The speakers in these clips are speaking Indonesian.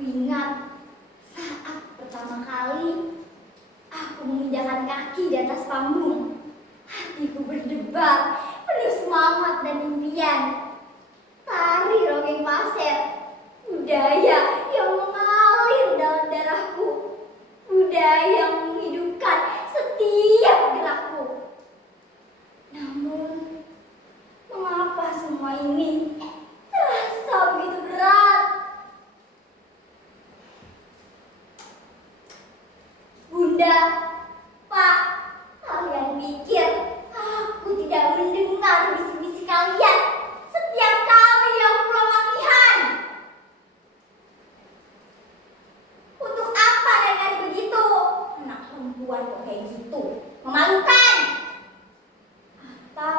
ingat saat pertama kali aku menginjakan kaki di atas panggung. Hatiku berdebar, penuh semangat dan impian. Tari Rongeng Pasir, budaya yang mengalir dalam darahku, budaya yang menghidupkan setiap gerakku. Namun, mengapa semua ini terasa begitu berat? Bunda, Pak, kalian pikir aku tidak mendengar bisik-bisik kalian setiap kali aku pulang latihan? Untuk apa nari-nari begitu? Anak perempuan kok kayak gitu, memalukan. Atau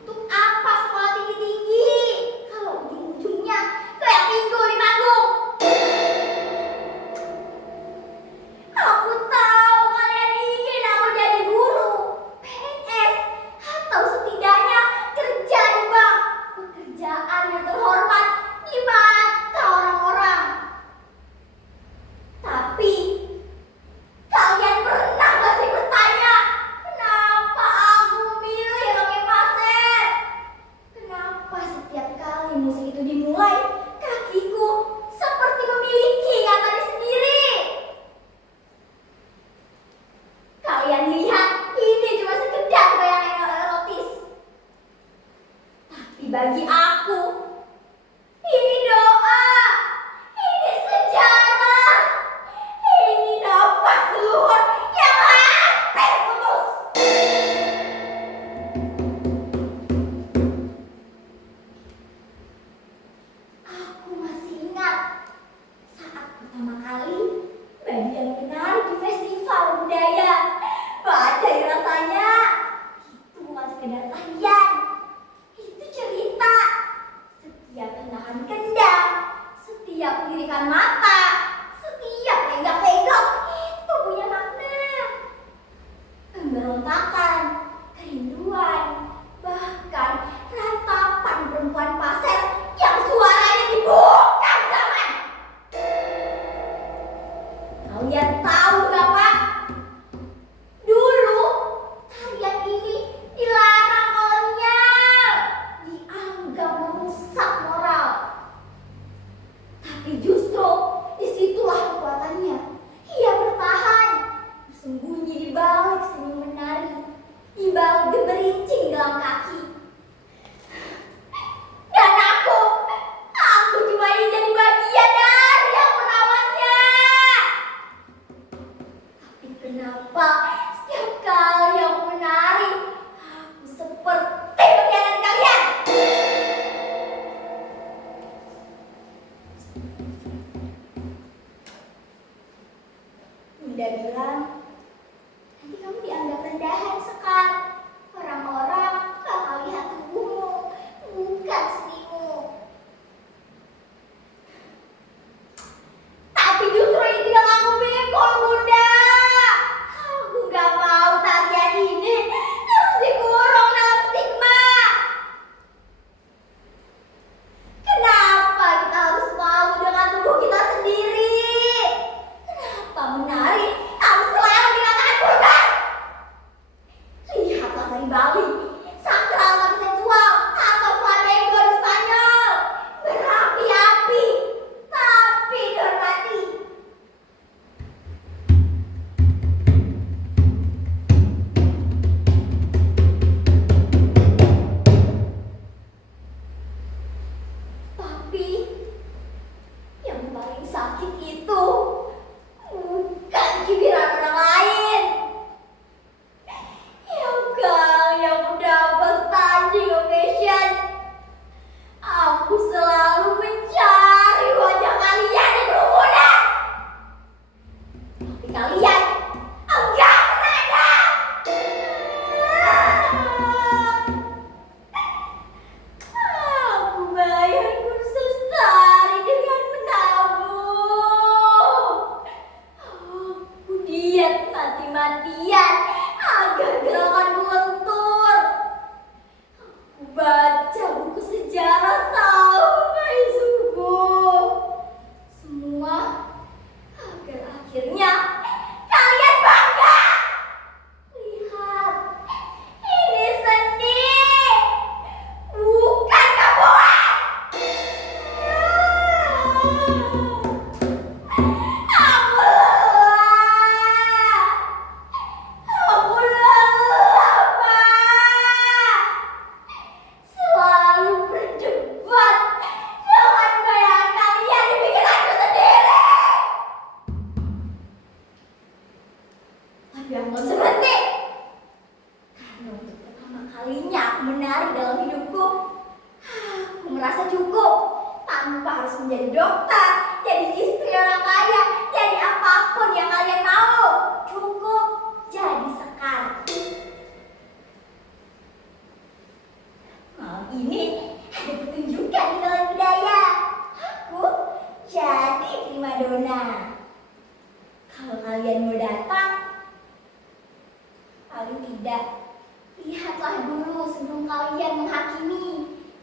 untuk apa sekolah tinggi-tinggi kalau ujung-ujungnya kayak pinggul di panggung? Aku tahu kalian ingin aku jadi guru, PNS, atau setidaknya kerja di bank, pekerjaan yang terhormat di mata orang-orang. Tapi kalian pernah gak sih bertanya, kenapa aku memilih Rongeng Pasir? Kenapa setiap kali musik itu dimulai, kakiku seperti memiliki ingatan sendiri? Kalian lihat, ini cuma sekedar bayangan erotis. Tapi bagi aku, ini doa, ini sejarah, ini nafas leluhur yang hampir putus. Aku masih ingat saat pertama kali Badian menari di festival budaya. Badai rasanya. Itu bukan sekedar tarian, itu cerita. Setiap hentakan kendang, setiap lirikan mata, setiap lenggak-lenggok itu punya makna. Pemberontakan, kerinduan, bahkan ratapan perempuan pasir yang suaranya dibuka zaman. Kalian tahu gak, Pak? Dulu tarian ini dilarang kolonial, dianggap merusak moral. Tapi justru disitulah kekuatannya. Ia bertahan, bersembunyi di balik senyum menari, di balik geberincing dalam kaki. Dan aku cuma ingin jadi bagian dari yang merawatnya. Tapi kenapa setiap kali aku menari, aku seperti pengkhianat kalian? Bunda bilang, nanti kamu dianggap rendahan sekar. Orang-orang bakal lihat tubuhmu, bukan senimu. Tapi justru ini tidak aku pikul, Bunda. Aku gak mau tarian ini terus dikurung dalam stigma. Kenapa kita harus malu dengan tubuh kita sendiri? Kenapa menari harus selalu dikatakan vulgar? Lihatlah dari Bali, sakral tapi sensual, atau flamenco di Spanyol. Berapi-api, tapi dihormati. Tapi yang paling sakit itu bukan cibiran orang lain. Yang kali aku dapat standing ovation, aku selalu mencari wajah kalian di kerumunan. Tapi kalian enggak pernah ada. Aku bayar kursus tari dengan menabung. jadi istri orang kaya, jadi apapun yang kalian mau. Cukup jadi Sekar. Malam ini ada pertunjukan di Balai Budaya. Aku jadi primadona. Kalau kalian mau datang, paling tidak, lihatlah dulu sebelum kalian menghakimi.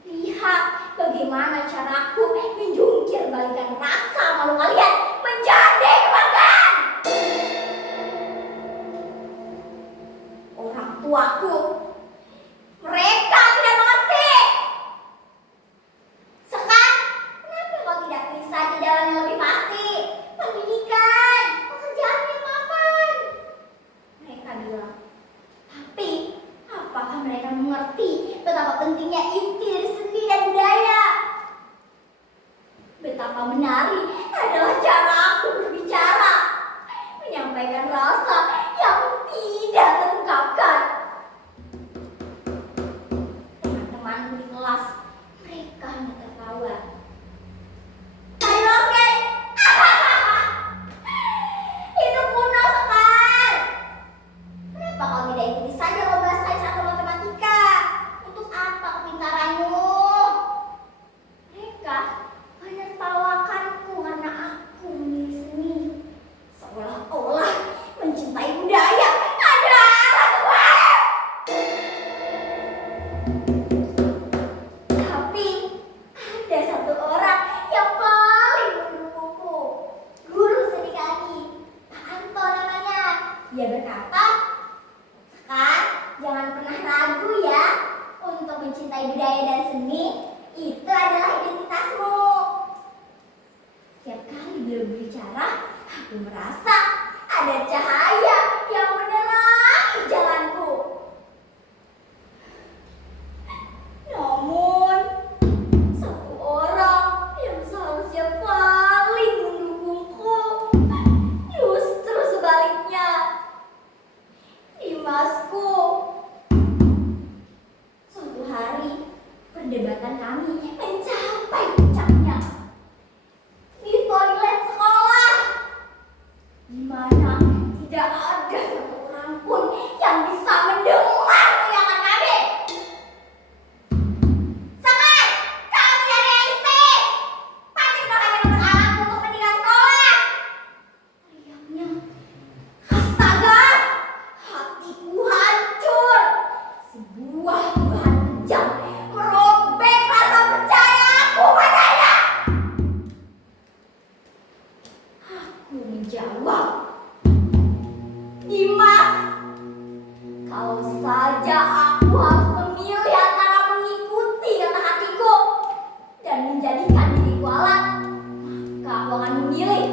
Lihat bagaimana caraku menjungkir balikan rasa malu kalian menjadi kebanggaan. Orang tuaku, mereka tidak mengerti. Sekar, kenapa kau tidak pilih saja jalan yang lebih pasti? Pendidikan, pekerjaan yang mapan. Mereka bilang. Tapi, apakah mereka mengerti betapa pentingnya inti dari seni dan budaya? Betapa menari adalah cara aku berbicara, menyampaikan rasa yang tidak terungkapkan. Teman-temanku di kelas, mereka hanya tertawa. Tari roket, itu kuno Sekar. Kenapa kau tidak ikuti saja lomba sains atau matematika? Untuk apa kepintaranmu? Mereka menertawakanku karena aku memilih seni. Seolah-olah mencintai budaya adalah sebuah. Tapi ada satu orang yang paling mendukungku. Guru seni kami, Pak Anto namanya. Dia berkata, Sekar, jangan pernah ragu ya untuk mencintai budaya dan seni. Itu adalah identitasmu. Setiap kali beliau berbicara, aku merasa ada cahaya yang menerangi jalanku. Namun, satu orang yang seharusnya paling mendukungku justru sebaliknya. Dimasku. Suatu hari, perdebatan kami mencapai puncaknya di toilet sekolah, di mana tidak ada satu orang pun yang bisa mendengar teriakan kami. Sekar, kau tidak realistis. Pasti sudah hanya berharap untuk pendidikan sekolah. Teriaknya. Astaga, hatiku hancur. Sebuah tuduhan kejam merobek rasa percayaku padanya. Aku menjawab, Dimas, kalau saja aku harus memilih antara mengikuti kata hatiku dan menjadikan diriku alat, maka aku akan memilih